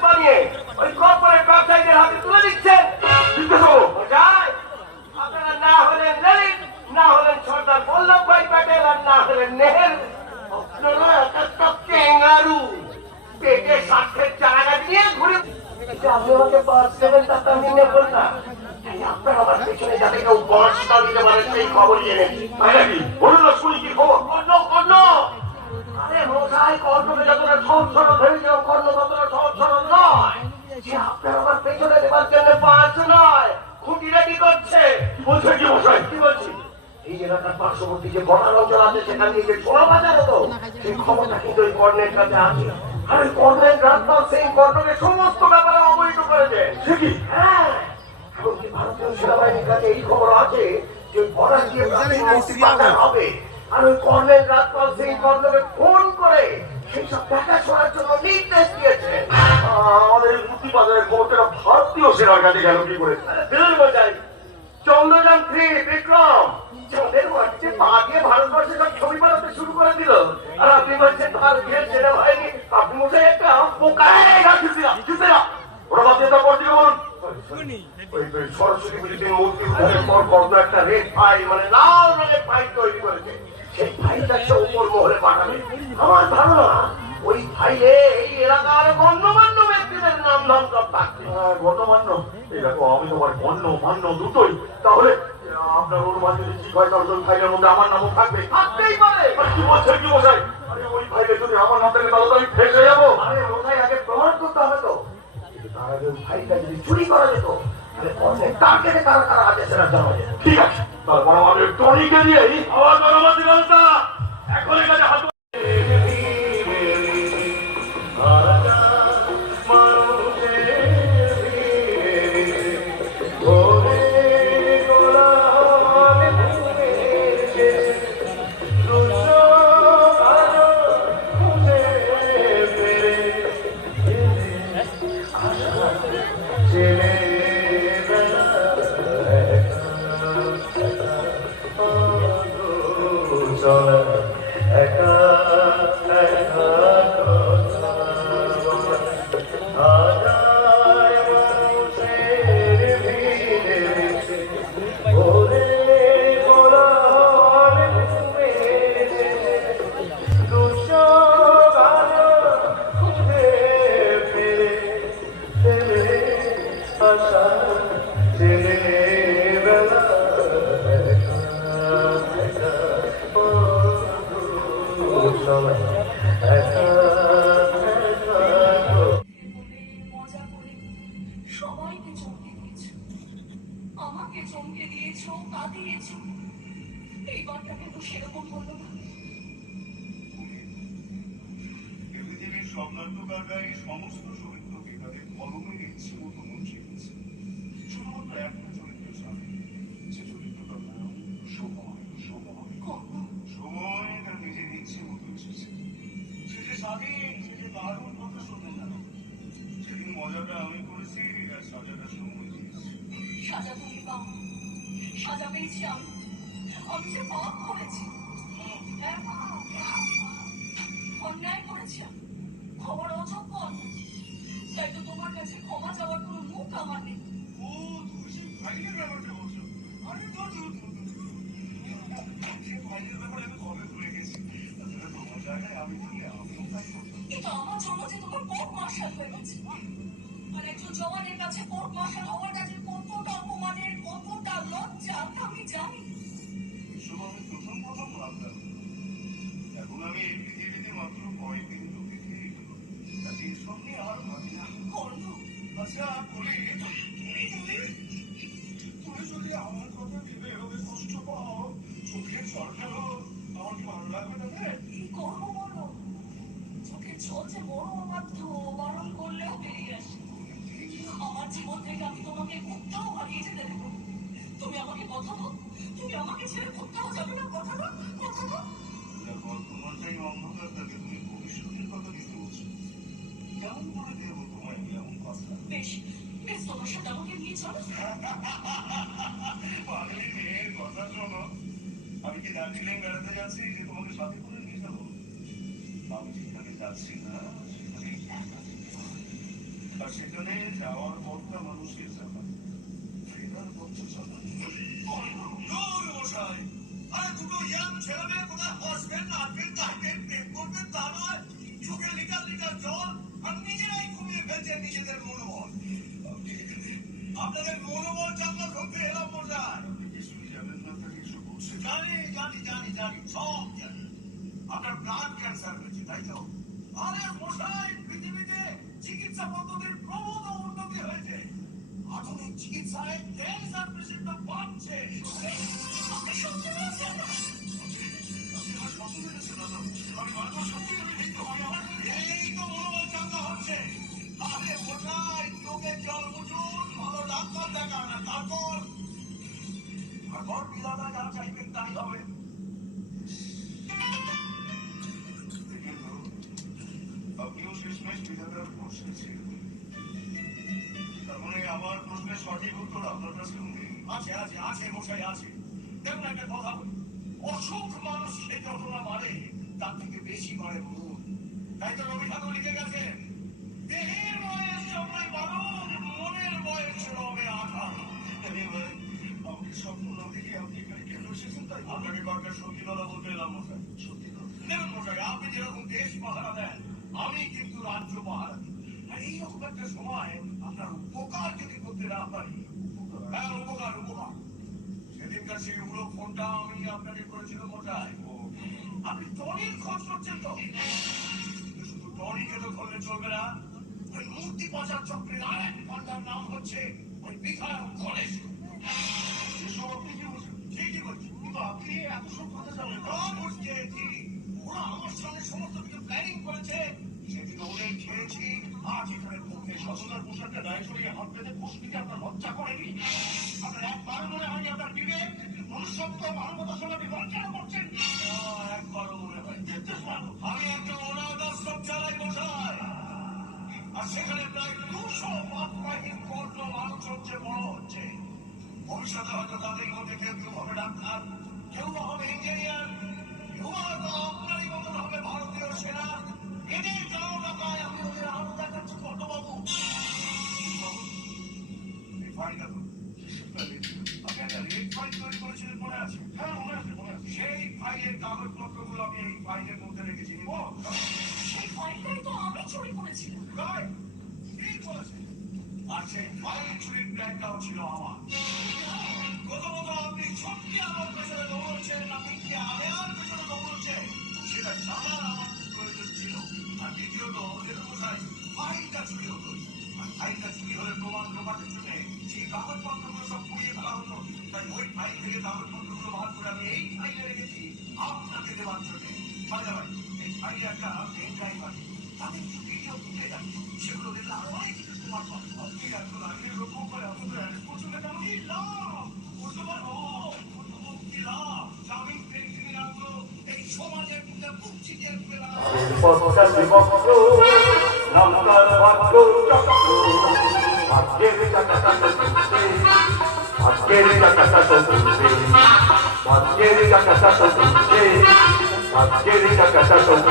বানিয়ে ওই কর্পোরেট ব্যবসায়ীদের হাতে তুলে দিচ্ছেন। আপনারা না হলেন ললিত, না হলেন সর্দার বল্লভভাই প্যাটেল, আর না হলেন নেহেরু। আপনারা একটা ক্যাঙ্গারু, পেটে স্বার্থের জায়গা দিয়ে ঘুরে। আপনি আমাকে বাস দেবেন, তাতে আমি নেব না। আপনার আমার পেছনে যাতে কেউ বাস না দিতে পারেন সেই খবর নিয়ে নেবেন। বলুন না, শুনি কি খবর? কর্ণ আরে মশাই, কর্ণকে যতটা সহজ সরল ভেবেছিলাম, কর্ণ ততটা সহজ সরল নয়। সে আপনার আমার পেছনে দেবার জন্য বাস নয়, খুঁটি রেডি করছে। বলছে কি মশাই? কি বলছি, এই এলাকার পার্শ্ববর্তী যে বনার অঞ্চল আছে সেখানে যে সোনা বাজার হতো, সেই ক্ষমতা কিন্তু ওই কর্ণের কাছে আছে। আর ওই কর্ণের রাজদল সেই কর্ণকে সমস্ত ব্যাপারে অবহিত করেছে। সে কি? হ্যাঁ, এমনকি ভারতীয় সেনাবাহিনীর কাছে এই খবর আছে যে বনার দিয়ে বাজার হবে। আর ওই কর্ণের রাজপাল সিং কর্ণকে ফোন করে সেই সব দেখাশোনার জন্য নির্দেশ দিয়েছে। আমাদের মুক্তি বাজারের খবরটা ভারতীয় সেনার কাছে গেল কি করে? চন্দ্রযান 3 বিক্রম ভারতবর্ষে সব ছবি বানাতে শুরু করে দিল। আর আপনি বলছেন ভারতীয় সেনাবাহিনী? আপনি মধ্যে একটা সরস্বতী পুজোর মূর্তির পর কর্ণ একটা রেড ফাইল, মানে লাল রঙের ফাইল তৈরি করেছে। সেই ফাইলটা সে উপর মহলে পাঠাবে। আমার ধারণা ওই ফাইলে এই এলাকার গণ্যমান্য ব্যক্তিদের নাম ধাম সব থাকবে। গণ্যমান্য? এরকম আমি তোমার গণ্য মান্য দুটোই। তাহলে আপনার অনুমান যদি ঠিক হয়, তাহলে ওই ফাইলের মধ্যে আমার নামও থাকবে। থাকতেই পারে। কি বলছেন কি মশাই? আরে ওই ফাইলে যদি আমার নাম থাকে তাহলে তো আমি ফেসে যাবো। আরে মশাই, আগে প্রমাণ করতে হবে তো। তার আগে ওই ফাইলটা যদি চুরি করা যেত, তাহলে টার্গেটে কারা কারা আছে সেটা জানা যেত। ঠিক আছে, তারপর আমাদের টনিকে দিয়েই আবার জনমতি ব্যবস্থা এখন এখানে হাত। আমাকে চমকে দিয়েছ, কাঁদিয়েছ, এইবারটা কেন সেরকম হলো না? পৃথিবীর সব নাট্যকাররাই সমস্ত চরিত্রকে তাদের কলমের ইচ্ছে মতো মুছে দিয়েছে। শুধুমাত্র একটা চরিত্র সামনে, সে চরিত্রটার নাম সময়। সময় তার নিজের ইচ্ছে মতো এসেছে। সে যে স্বাধীন, সে যে দারুণ কথা শোনে না। সেদিন মজাটা আমি করেছি, আর সাজাটা সময় দিয়েছি। সাজা তুমি পাও, সাজা পেয়েছি আমি। আমি যে পাপ করেছি, অন্যায় করেছি, খবর অযোগ্য অন্যায়। তাই তো তোমার কাছে ক্ষমা চাওয়ার কোনো মুখ আমার নেই। ও, তুমি সেই ফাইলের ব্যাপারটা বলছো? আরে সেই ফাইলের ব্যাপারে আমি কবে ভুলে গেছি। তোমার জায়গায় আমি ভুলে আমিও তাই করতাম। কিন্তু আমার জন্য যে তোমার কোর্ট মার্শাল হয়ে গেছে, আর একজন জওয়ানের কাছে কোর্ট মার্শাল হওয়াটা যে কতটা অপমানের, কতটা লজ্জা আমি জানি। এসব আমি প্রথম ভাবতাম। এখন আমি এই পৃথিবীতে মাত্র কয়েকদিন ঢুকে খেয়ে গেল, কাজে এসব নিয়ে আর ভাবি না। আচ্ছা বলি, তুমি যদি আমার কথা ভেবে এভাবে কষ্ট পাও, চোখের জল ফেলো, আমার কি ভালো লাগবে তাতে? কি করবো বলো? চোখের জল যে বড় অবাধ্য, বারণ করলেও বেরিয়ে আসে। আমার জীবন থেকে আমি তোমাকে কোথাও হারিয়ে যেতে দেবো। তুমি আমাকে কথা দাও, তুমি আমাকে ছেড়ে কোথাও যাবে না। কথা দাও, কথা দাও। বর্তমানটাই অন্ধকার, তাকে তুমি ভবিষ্যতের কথা দিতে বলছো। কেমন করে দেবো তোমায় এমন কথা? বেশ বেশ, তোমার সাথে আমাকে নিয়ে চলো। পাগলি মেয়ের কথা শোনো। আমি কি দার্জিলিং বেড়াতে যাচ্ছি যে তোমাকে সাথে করে নিয়ে যাবো? আমি যেখানে যাচ্ছি না সেখানে আর সেখানে যাওয়ার পথটা মানুষের যাওয়া, ফেরার পথটা চলা। মশাই, আরে দুটো ইয়াং ছেলে মেয়ে কোথায় হাসবেন, নাচবেন, গাইবেন, প্রেম করবেন তা নয়, চোখে লিটার লিটার জল আর নিজেরাই ঘুমিয়ে ফেলছেন নিজেদের মনোবল। আপনাদের মনোবল চাপা করতে এলাম মশাই। কিছুই জানেন না তাকে কিছু বলছে? জানি জানি জানি জানি, সব জানি। আপনার ব্লাড ক্যান্সার হয়েছে তাই তো? আরে মশাই, পৃথিবীতে চিকিৎসা পদ্ধতির প্রবল উন্নতি হয়েছে। আধুনিক চিকিৎসায় ক্যান্সার পেশেন্টরা বাঁচছে। আপনি সত্যি বলছেন? আমি বারবার সত্যি এই তো মনোবল চাঙ্গা হচ্ছে। আরে মশাই, চোখের জল মুছুন, ভালো ডাক্তার দেখান, না তারপর বিধাতা যা চাইবেন তাই হবে। আপনিও শেষমেশ বিধাতার প্রশ্ন ছিলেন। তার মানে আমার প্রশ্নের সঠিক উত্তর আপনার কাছে আছে? আছে আছে মশাই, আছে। দেখুন একটা কথা বলি, অসুখ মানুষকে যতটা মারে তার থেকে বেশি মারে মন। তাই তো রবি ঠাকুর লিখে গেছেন, দেহের বয়স যতই বাড়ুক, মনের বয়স হবে 18। আমাকে স্বপ্ন না দেখে আপনি এখানে কেন এসেছেন? তাই আপনাকে কয়েকটা সত্যি কথা বলতে এলাম মশাই। সত্যি কথা? দেখুন মশাই, আপনি যেরকম দেশ পাহারা দেন, আমি কিন্তু রাজ্য পাহারা দিই। আর এইরকম একটা সময় আপনার উপকার যদি করতে না পারি, হ্যাঁ উপকার উপকার। সেদিনকার সেই উড়ো ফোনটা আমি আপনাকে করেছিলাম মশাই। আপনি টনির খোঁজ করছেন তো? শুধু টনিকে তো ধরলে চলবে না, ওই মূর্তি পাচার চক্রের আর এক পান্ডার নাম হচ্ছে ওই বিধায়ক গণেশ। এসব আপনি কি বলছেন? ঠিকই বলছি, কিন্তু আপনি এত সব কথা জানেন না। বুঝছি, ওরা আমার সঙ্গে সমস্ত কিছু প্ল্যানিং করেছে। সেদিন ওদের খেয়েছি, আজ এখানে পক্ষে সচেতন পোশাকটা গায়ে সরিয়ে হাত পেতে বসতে আপনার লজ্জা করেনি? আপনার একবার মনে হয়নি আপনার বিবেক, মনুষ্যত্ব, মানবতার সঙ্গে বিপদ কেন করছেন? একবারও মনে হয়। আমি একটা অনাথাশ্রম চালাই মশাই, আর সেখানে প্রায় 200 পাতবাহীর পণ্য মানুষ হচ্ছে, বড় হচ্ছে। ভবিষ্যতে হয়তো তাদের মধ্যে কেউ কেউ হবে ডাক্তার, কেউ হবে ইঞ্জিনিয়ার, কেউ হয়তো আপনারই মতন হবে ভারতীয় সেনা। এদের কারো টাকায় আমি ওদের আরো দেখাচ্ছি কর্তবাবু। এই ফাইলটা তো আপনি একটা রেড ফাইল তৈরি করেছিলেন, মনে আছে? হ্যাঁ মনে আছে, মনে আছে। সেই ফাইলের কাগজপত্রগুলো আমি এই ফাইলের মধ্যে রেখেছি। সেই ফাইলটাই তো আমি চুরি করেছিলাম। ঠিক বলেছেন। আর সেই ফাইল চুরির প্ল্যানটাও ছিল আমার। প্রথমত আপনি সত্যি আমার পেছনে দৌড়চ্ছেন, আপনি কি আমার পেছনে দৌড়চ্ছেন সেটা জানার আমার প্রয়োজন ছিল। আর দ্বিতীয়ত মশাই, ফাইলটা চুরি হতো, আর ফাইলটা চুরি হলে প্রমাণ প্রকাশের জন্য সেই কাগজপত্রগুলো সব পুড়িয়ে ফেলা হতো। তাই ওই ফাইল থেকে কাগজপত্রগুলো বার করে আমি এই ফাইলে রেখেছি আপনাকে দেওয়ার জন্য। এই ফাইলে একটা পেন ড্রাইভ আছে, তাতে কিছু ভিডিও তুলে যায়, সেগুলো দেখলে আরো অনেক কিছু প্রমাণ পাবে। আপনি এত আগে রকম করে আপনাদের অ্যারেস্ট করছেন কেন? কি লাভ বুঝতে পারবো? কি লাভ? স্বামী প্রেম ক্রিমিনালগুলো এই সমাজের মধ্যে বুক ছিটিয়ে ফেলা। ভাগ্যের চাকাটা চলছে, ভাগ্যের চাকাটা চলছে, ভাগ্যের চাকাটা চলছে, ভাগ্যের চাকাটা চলছে।